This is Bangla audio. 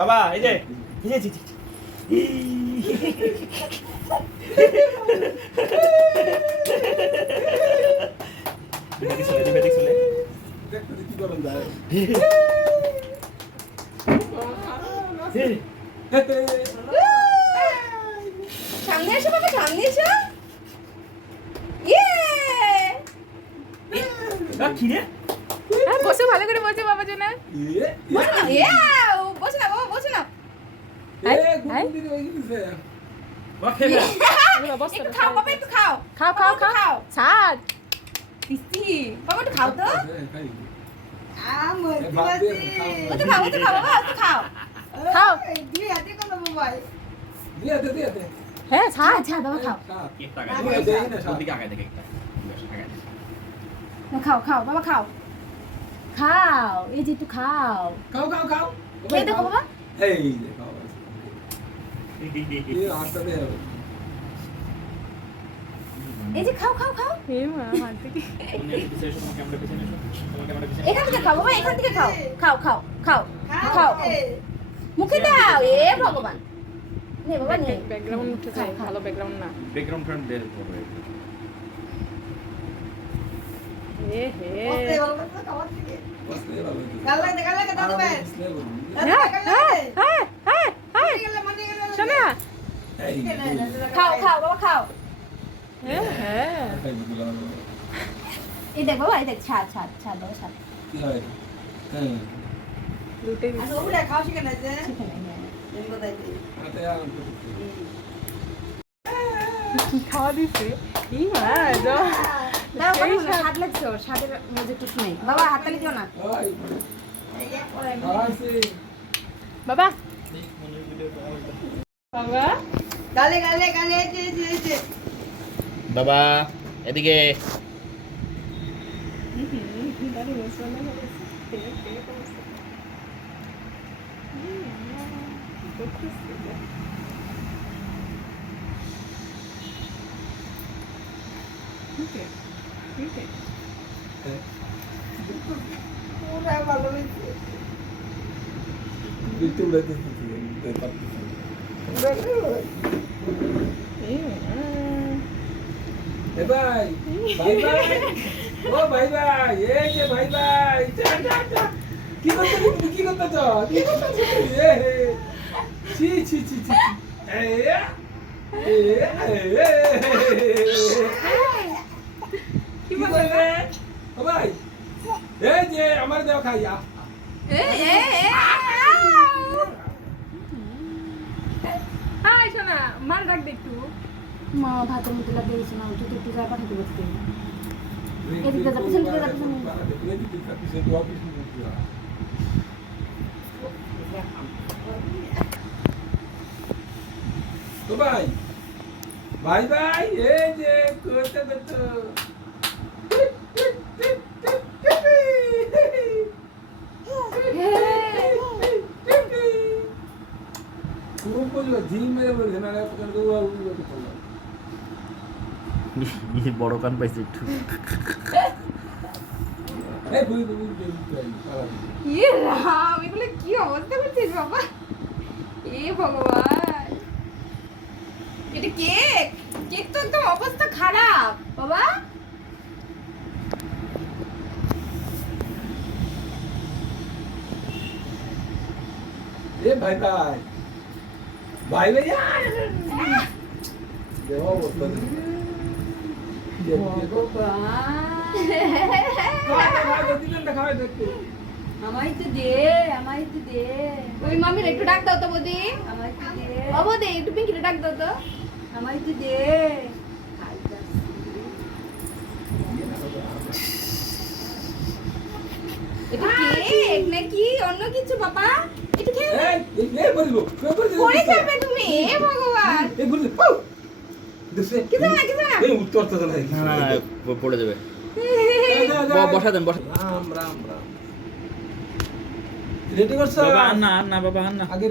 বাবা এই যে সামনে এসো বাবা, সামনে এসো। ইয়ে বসে ভালো করে বসে বাবা জন্য বসো না, বসো না বাবা, বসো না। একটু খাও বাবা, একটু খাও। খাও খাও খাও ছাদ পিস্তি বাবা, একটু খাও তো। ও তো খাও, ও তো খাও বাবা, ও তো খাও। খাও দিয়ে হ্যাঁ ছাদ আচ্ছা বাবা, খাও। খাও খাও খাও বাবা, খাও। খাও, এই যে একটু খাও। খাও খেয়ে দেখো বাবা। এই যে খাও এই আটটা দে এই যে খাও খাও খাও। হে মা হাত থেকে এখান থেকে খাও বাবা, এখান থেকে খাও। খাও খাও খাও খাও, মুখে দাও। এ ভগবান, নে বাবা নে। ব্যাকগ্রাউন্ড উঠে যায়, ভালো ব্যাকগ্রাউন্ড না। ব্যাকগ্রাউন্ড ফ্রন্ট বের করবে হে হে শোনা খাও খাও বাবা, খাও। হ্যাঁ হ্যাঁ এই দেখ বাবা, এই দেখ ছাদ ছাদ ছাদ বাবা, ছাদ। কি হয় হ্যাঁ লুটে সেখানে কি খাওয়া দিছে এই মা দাও বাবা, স্বাদ লাগছে ওর, স্বাদের মধ্যে একটু শুনে বাবা, হাততালি দিও না। বাবা বাবা বাবা এদিকে ভাই ভাই ভাই ও ভাই ভাই এই যে ভাই ভাই কি করতে তুমি কি করতেছ এ ছি ছি ছি ছি এ এ কি বলবে ও ভাই এই যে আমার দেও খাইয়া হাই শোনা মার ডাক দে একটু মা ভাতের মধ্যে লাগিয়ে দিয়েছে না, তুই একটু যা পাঠাতে বলতে। এদিকে যা, পিছন দিকে যা, পিছন। তো ভাই ভাই ভাই এই যে করতে করতে বড় কান পাইছে একটু ইয়ে রাম, এগুলো কি অবস্থা করছিস বাবা? এ ভগবান, এটা কেক? কেক তো একদম অবস্থা খারাপ বাবা। ভাই ভাই ভাই ভাই দেওয়া অবস্থা আমায় তো দে, আমায় তো দে। ওই মামির একটু ডাক দাও তো বৌদি। আমায় তো দে। ও বৌদি, একটু পিঙ্কিরে ডাক দাও তো। আমায় তো দে। এটা কেক নাকি অন্য কিছু বাবা? একটু খেয়ে পড়ে যাবে তুমি। এ ভগবান, কিছু না কিছু না। উত্তর তো না পড়ে যাবে বসা দেন বসা রাম রাম রাম রেডি করছো বাবা না বাবা না আগে